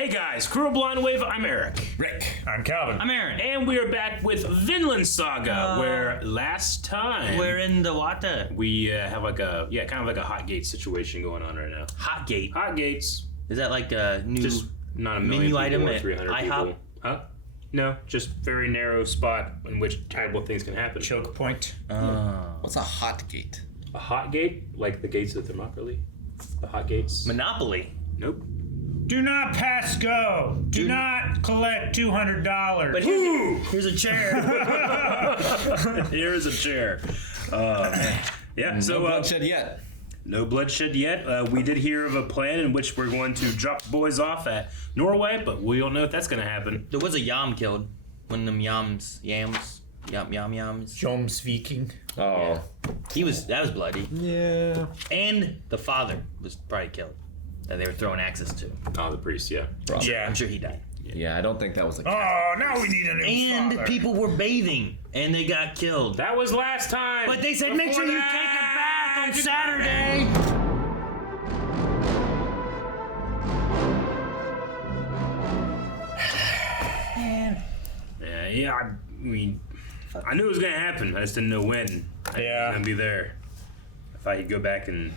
Hey guys, Crew of Blind Wave, I'm Eric. Rick. I'm Calvin. I'm Aaron. And we are back with Vinland Saga, where last time We're in the water. we have like a, kind of like a hot gate situation going on right now. Hot gate. Hot gates, Is that like a new just not a million menu people item or at 300 IHOP? people. Huh? No, just very narrow spot in which terrible things can happen. Choke point. What's a hot gate? A hot gate, like the gates of Thermopylae. The hot gates. Monopoly? Nope. Do not pass go. Do not collect $200. But here's a chair. Here is a chair. Yeah, so No bloodshed yet. no bloodshed yet. We did hear of a plan in which we're going to drop the boys off at Norway, but we don't know if that's going to happen. There was a yam killed. One of them yams. Joms Viking. Oh. That was bloody. Yeah. And the father was probably killed. That they were throwing axes to. Oh, the priest, yeah. Yeah. I'm sure he died. Yeah, I don't think that was a Oh, now we need a new And father. people were bathing and they got killed. That was last time. But they said make sure you take a bath on Saturday. Yeah, I mean, I knew it was going to happen. I just didn't know when. I was Yeah. going to be there. If I could go back and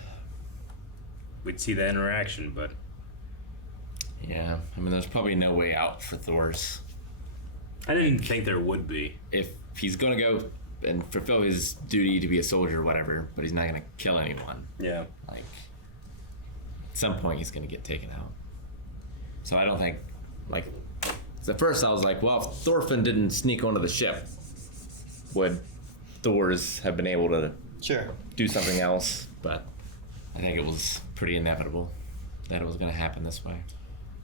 we'd see that interaction, but Yeah, I mean, there's probably no way out for Thors. I didn't think there would be. If he's going to go and fulfill his duty to be a soldier or whatever, but he's not going to kill anyone. Yeah. Like, at some point he's going to get taken out. So I don't think, like, at first I was like, well, if Thorfinn didn't sneak onto the ship, would Thors have been able to Sure. do something else? But I think it was pretty inevitable that it was going to happen this way.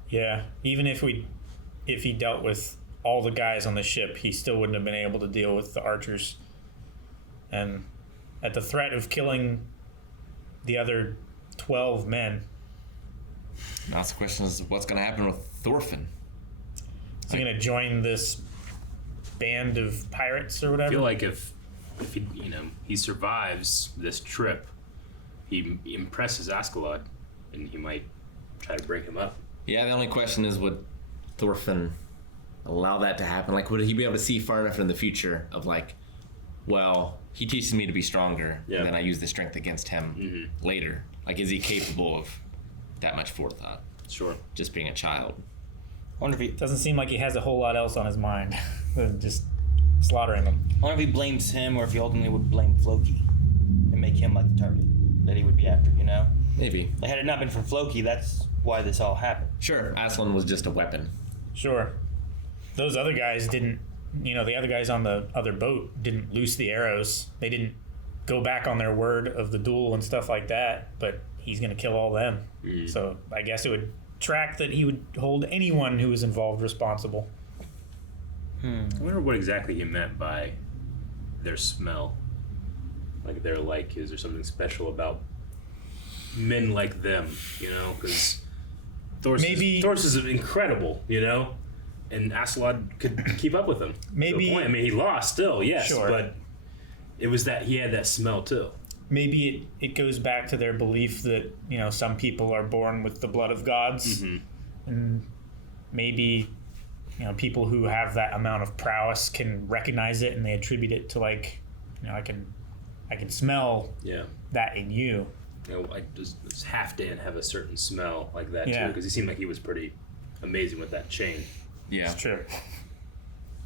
Yeah. Even if he dealt with all the guys on the ship, he still wouldn't have been able to deal with the archers. And at the threat of killing the other 12 men, Now the question is, what's going to happen with Thorfinn? is he going to join this band of pirates or I whatever? feel like if he survives this trip, he impresses Askeladd, and he might try to break him up. Yeah, the only question is, would Thorfinn allow that to happen? Like, would he be able to see far enough in the future of like, well, he teaches me to be stronger, Yeah. and then I use the strength against him later. Like, is he capable of that much forethought? Sure. Just being a child. I wonder if he Doesn't seem like he has a whole lot else on his mind than just slaughtering them. blames him or if he ultimately would blame Floki and make him like the target that he would be after, you know? Maybe. Like, had it not been for Floki, that's why this all happened. Sure, Aslan was just a weapon. Sure. Those other guys didn't, the other guys on the other boat didn't loose the arrows. They didn't go back on their word of the duel and stuff like that, but he's going to kill all them. So I guess it would track that he would hold anyone who was involved responsible. I wonder what exactly he meant by their smell. Like they're like, is there something special about men like them? Because Thors is incredible, and Askeladd could keep up with him. Maybe- to a point. I mean, he lost still, yes, Sure. but it was that he had that smell too. Maybe it goes back to their belief that, some people are born with the blood of gods. And maybe, people who have that amount of prowess can recognize it and they attribute it to like, I can smell Yeah. that in you. Does Halfdan have a certain smell like that Yeah. too? Because he seemed like he was pretty amazing with that chain. Yeah. It's true.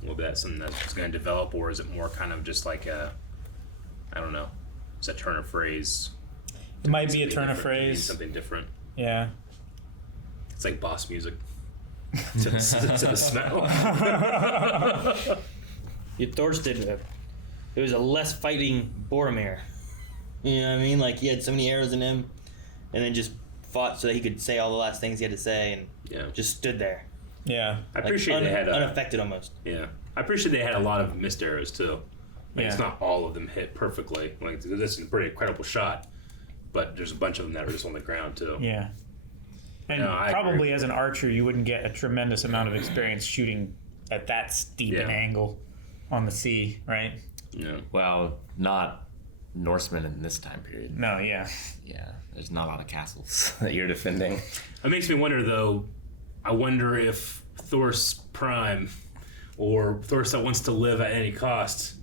Will that something that's going to develop, or is it more kind of just like I don't know, it's a turn of phrase? It might be a Something turn of different, to mean phrase. something different. Yeah. It's like boss music to the smell. Thors did it was a less fighting Boromir. You know what I mean? Like, he had so many arrows in him and then just fought so that he could say all the last things he had to say and Yeah, just stood there. Yeah. I appreciate they had unaffected almost. yeah. I appreciate they had a lot of missed arrows too. Like, it's Yeah. not all of them hit perfectly. Like, this is a pretty incredible shot, but there's a bunch of them that are just on the ground too. Yeah. And No, I probably agree. as an archer, you wouldn't get a tremendous amount of experience shooting at that steep an Yeah. angle on the sea, right? Yeah. Well, not Norsemen in this time period. No, yeah. Yeah, there's not a lot of castles that you're defending. It makes me wonder though, I wonder if Thors Prime or Thors that wants to live at any cost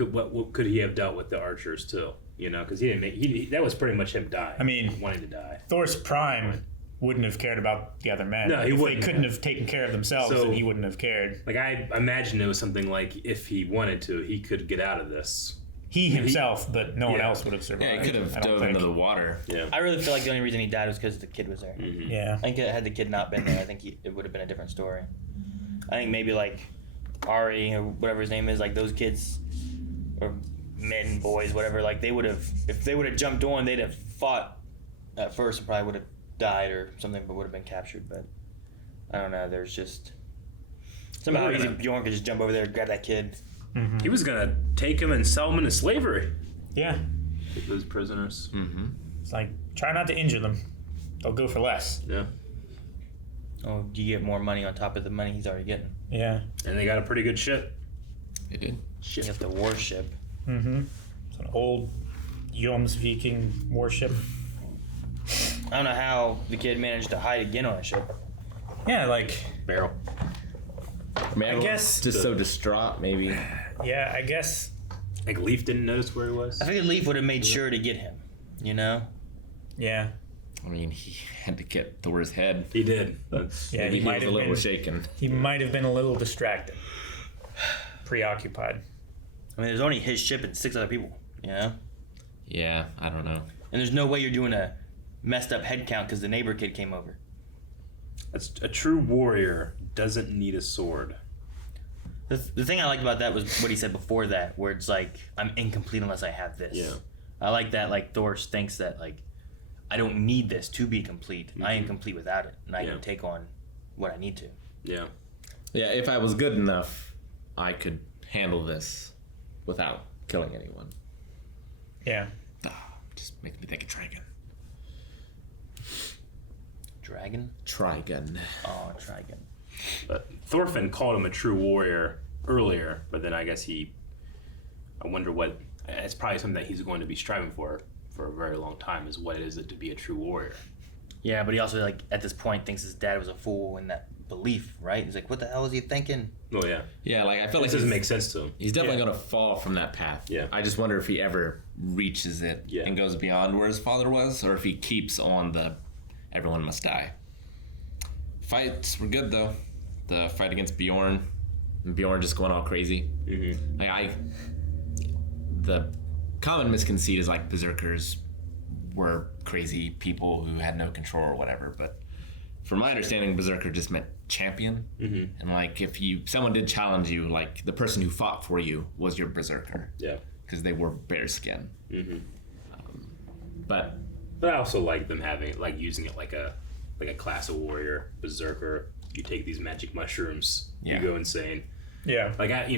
what could he have dealt with the archers too? You know, because that was pretty much him dying. I mean, wanting to die. Thors Prime wouldn't have cared about the other men. No, he if wouldn't. They couldn't have taken care of themselves, So, then he wouldn't have cared. Like, I imagine it was something like, if he wanted to, he could get out of this. He himself, but no one else would have survived. Yeah, he could have dove into the water. Yeah. I really feel like the only reason he died was because the kid was there. Mm-hmm. Yeah. I think had the kid not been there, I think it would have been a different story. I think maybe like Ari or whatever his name is, like those kids or men, boys, whatever, like they would have, if they would have jumped on, they'd have fought at first and probably would have died or something, but would have been captured. But I don't know. There's just somehow easy Bjorn could just jump over there and grab that kid. Mm-hmm. He was gonna take him and sell him into slavery. Yeah. Take those prisoners. Mm-hmm. It's like, try not to injure them. They'll go for less. Yeah. Oh, you get more money on top of the money he's already getting. Yeah. And they got a pretty good ship. They did. You have the warship. Mm-hmm. It's an old Jomsviking warship. I don't know how the kid managed to hide again on a ship. Yeah, like, Barrel. Man, I guess just so distraught, maybe. yeah, I guess. Like, Leaf didn't notice where he was. I figured Leaf would have made sure to get him, you know? Yeah. I mean, he had to get Thor's head. He did. Yeah, Maybe he he might was a have little been. shaken. He might have been a little distracted, preoccupied. I mean, there's only his ship and 6 other people, you know? Yeah, I don't know. And there's no way you're doing a messed up head count because the neighbor kid came over. A true warrior doesn't need a sword. The thing I liked about that was what he said before that, where it's like, I'm incomplete unless I have this. Yeah. I like that, like, Thors thinks that, like, I don't need this to be complete. I am complete without it, and I can take on what I need to. Yeah. Yeah, if I was good enough, I could handle this without killing anyone. Yeah. Just makes me think of Trigun. Dragon? Trigun. Oh, Trigon. But Thorfinn called him a true warrior earlier, but then I guess I wonder what, it's probably something that he's going to be striving for a very long time, is what is it to be a true warrior. Yeah, but he also, like, at this point thinks his dad was a fool in that belief, right? He's like, what the hell is he thinking? Oh, yeah. Yeah, like, I feel This like doesn't make sense to him. he's definitely going to fall from that path. Yeah. I just wonder if he ever reaches it and goes beyond where his father was, or if he keeps on the everyone must die. Fights were good, though. The fight against Bjorn, and Bjorn just going all crazy. Mm-hmm. Like, the common misconceit is, like, berserkers were crazy people who had no control or whatever, but from my understanding, berserker just meant champion. Mm-hmm. And, like, if someone did challenge you, like, the person who fought for you was your berserker. Yeah. Because they wore bear skin. Mm-hmm. But I also like them having, like, using it like a class of warrior, berserker. You take these magic mushrooms, you go insane. Yeah. Like, I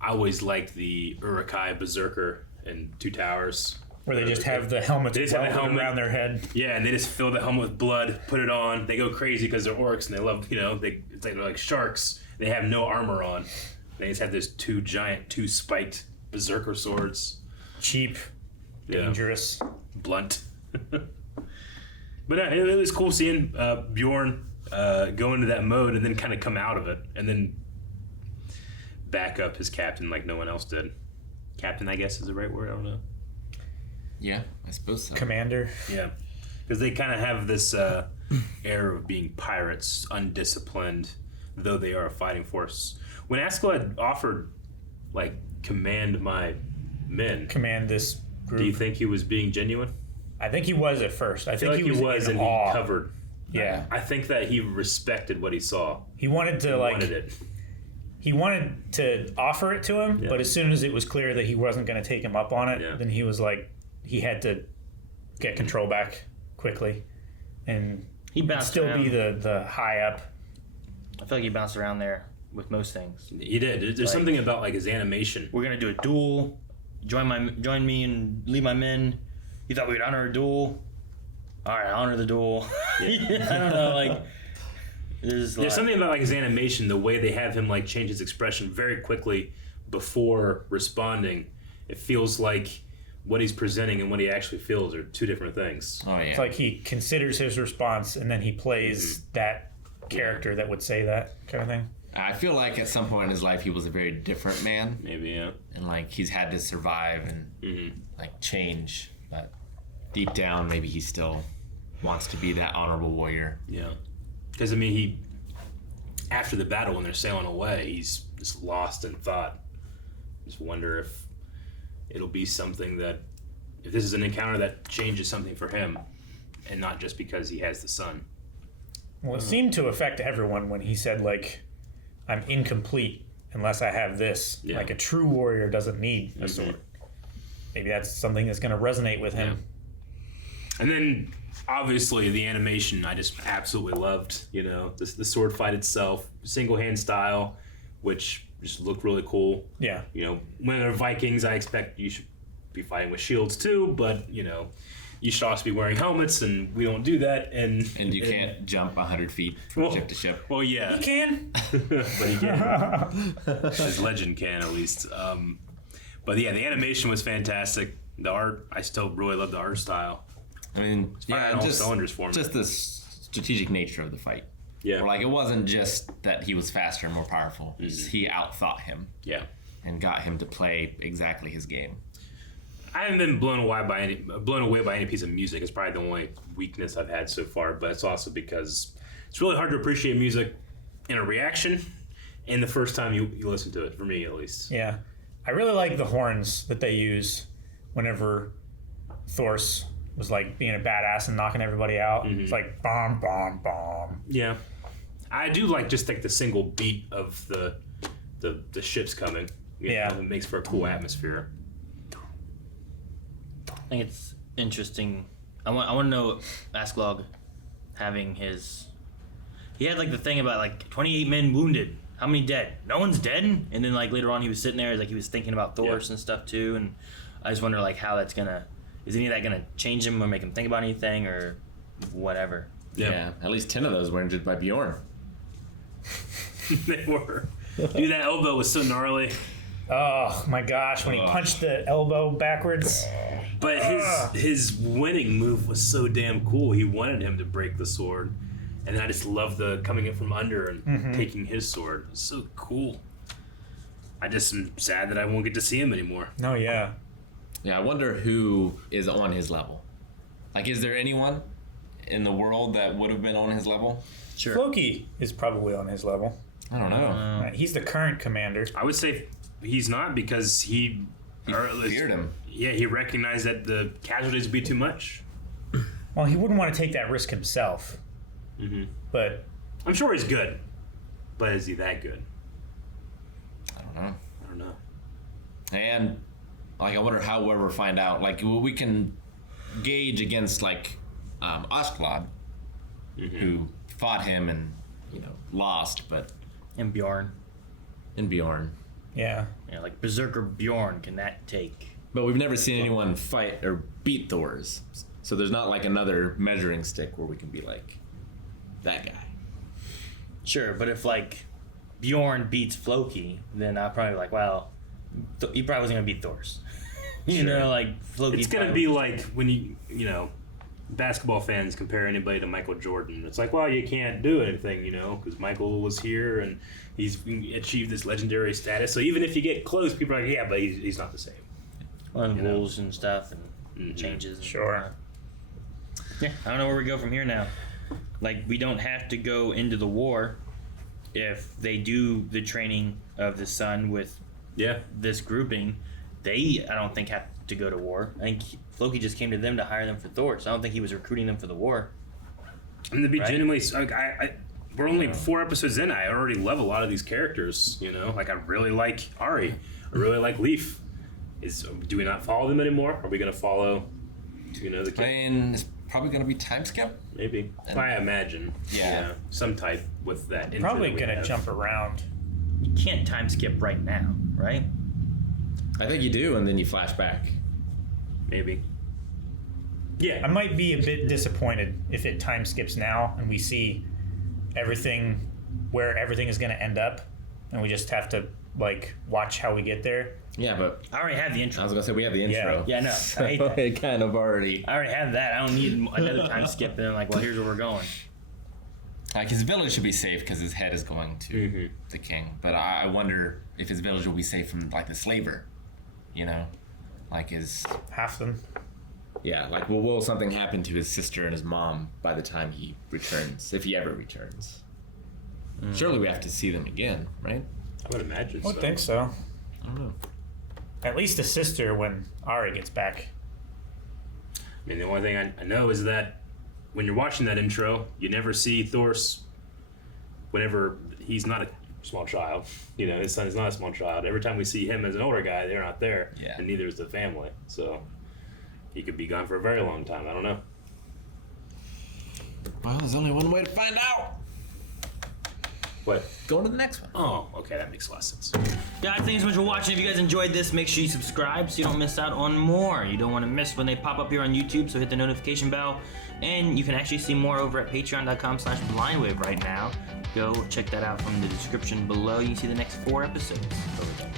always liked the Urukai berserker in Two Towers. Where they just have the helmets They just have a welded helmet around their head. Yeah, and they just fill the helmet with blood, put it on. They go crazy because they're orcs and they love, it's like they're like sharks. They have no armor on. They just have this two spiked berserker swords. Cheap. Yeah. Dangerous. Blunt. But it was cool seeing Bjorn go into that mode and then kind of come out of it and then back up his captain like no one else did. Captain, I guess, is the right word. I don't know. yeah, I suppose so. Commander. Yeah, because they kind of have this air of being pirates, undisciplined, though they are a fighting force. When Askeladd offered, like, command my men, Command this group. do you think he was being genuine? I think he was at first. I I feel think like he was in and awe. he covered. Yeah. I think that he respected what he saw. He wanted to, Wanted it. He wanted to offer it to him, but as soon as it was clear that he wasn't going to take him up on it, then he was like, he had to get control back quickly. And He bounced still around. be the high up. I feel like he bounced around there with most things. He did. There's something about, like, his animation. We're gonna do a duel. Join me and lead my men. You thought we'd honor a duel? All right, honor the duel. I don't know, like there's something about, like, his animation, the way they have him, like, change his expression very quickly before responding. It feels like what he's presenting and what he actually feels are two different things. Oh, yeah. It's like he considers his response and then he plays that character that would say that kind of thing. I feel like at some point in his life he was a very different man, Maybe, yeah. and like he's had to survive and like change, but deep down maybe he still wants to be that honorable warrior. Yeah. Because, I mean, after the battle when they're sailing away, he's just lost in thought. Just wonder if it'll be something that, if this is an encounter that changes something for him, and not just because he has the sun. Well, it seemed to affect everyone when he said, like, I'm incomplete unless I have this. Yeah. Like, a true warrior doesn't need a sword. Maybe that's something that's going to resonate with him. Yeah. And then, obviously, the animation I just absolutely loved. You know, the sword fight itself, single hand style, which just looked really cool. Yeah. You know, when they're Vikings, I expect you should be fighting with shields too, but, you know, you should also be wearing helmets, and we don't do that. And you can't jump 100 feet from ship to ship. Well, yeah. He can. But he can. His legend can, at least. But yeah, the animation was fantastic. The art, I still really love the art style. I mean, firing all cylinders for me. Just the strategic nature of the fight. Yeah. Where, like, it wasn't just that he was faster and more powerful. He outthought him. Yeah. And got him to play exactly his game. I haven't been blown away by any piece of music. It's probably the only weakness I've had so far, but it's also because it's really hard to appreciate music in a reaction and the first time you listen to it, for me at least. Yeah. I really like the horns that they use whenever Thors was like being a badass and knocking everybody out. It's like bomb, bomb, bomb. Yeah. I do like just like the single beat of the ships coming. You know, it makes for a cool atmosphere. I think it's interesting. I want to know Askeladd having his. He had like the thing about like 28 men wounded. How many dead? No one's dead. And then like later on, he was sitting there like he was thinking about Thors and stuff too. And I just wonder like how that's gonna. Is any of that gonna change him or make him think about anything or whatever? Yeah. At least 10 of those were injured by Bjorn. They were. Dude, that elbow was so gnarly. Oh my gosh, when he punched the elbow backwards. But his winning move was so damn cool. He wanted him to break the sword. And I just love the coming in from under and taking his sword. It was so cool. I just am sad that I won't get to see him anymore. No, yeah. Yeah, I wonder who is on his level. Like, is there anyone in the world that would have been on his level? Sure. Floki is probably on his level. I don't know. He's the current commander. I would say he's not because he feared him. Yeah, he recognized that the casualties would be too much. Well, he wouldn't want to take that risk himself. But I'm sure he's good. But is he that good? I don't know. And like, I wonder how we'll ever find out. Like, we can gauge against like Askeladd, who fought him and lost, but And Bjorn. yeah. Yeah, like Berserker Bjorn, can that take? But we've never seen anyone fight or beat Thors. So there's not like another measuring stick where we can be like, that guy. Sure, but if like Bjorn beats Floki, then I'll probably be like, well, he probably wasn't gonna beat Thors. You know, like Floki. It's gonna be like when you basketball fans compare anybody to Michael Jordan. It's like, well, you can't do anything, because Michael was here and he's achieved this legendary status. So even if you get close, people are like, yeah, but he's not the same. And rules and stuff and changes. And Sure. Yeah, I don't know where we go from here now. Like, we don't have to go into the war if they do the training of the sun with this grouping. They, I don't think, have to go to war. I think Floki just came to them to hire them for Thor, so I don't think he was recruiting them for the war. And to be genuinely, we're only 4 episodes in. I already love a lot of these characters. Like I really like Ari. I really like Leaf. Do we not follow them anymore? Are we going to follow, the kid? I mean, it's probably going to be time skip. Maybe. I imagine. Yeah. Some type with that. Probably going to jump around. You can't time skip right now, right? I think you do, and then you flash back. Maybe. Yeah. I might be a bit disappointed if it time skips now and we see where everything is going to end up, and we just have to like watch how we get there. Yeah, but I already have the intro. I was gonna say we have the intro. Yeah, no, So I hate that. it kind of already. I already have that. I don't need another time skip. And I'm like, well, here's where we're going. Like, his village should be safe because his head is going to the king. But I wonder if his village will be safe from, like, the slaver. You know? Like, his... Half them. Yeah, like, will something happen to his sister and his mom by the time he returns, if he ever returns? Surely we have to see them again, right? I would imagine I would think so. I don't know. At least a sister when Ari gets back. I mean, the only thing I know is that when you're watching that intro, you never see Thors whenever he's not a small child. You know, his son is not a small child. Every time we see him as an older guy, they're not there. Yeah. And neither is the family. So he could be gone for a very long time. I don't know. Well, there's only one way to find out. What? Go to the next one. Oh, okay, that makes a lot of sense. Guys, thanks so much for watching. If you guys enjoyed this, make sure you subscribe so you don't miss out on more. You don't want to miss when they pop up here on YouTube, so hit the notification bell. And you can actually see more over at patreon.com/blindwave right now. Go check that out from the description below. You can see the next 4 episodes over there.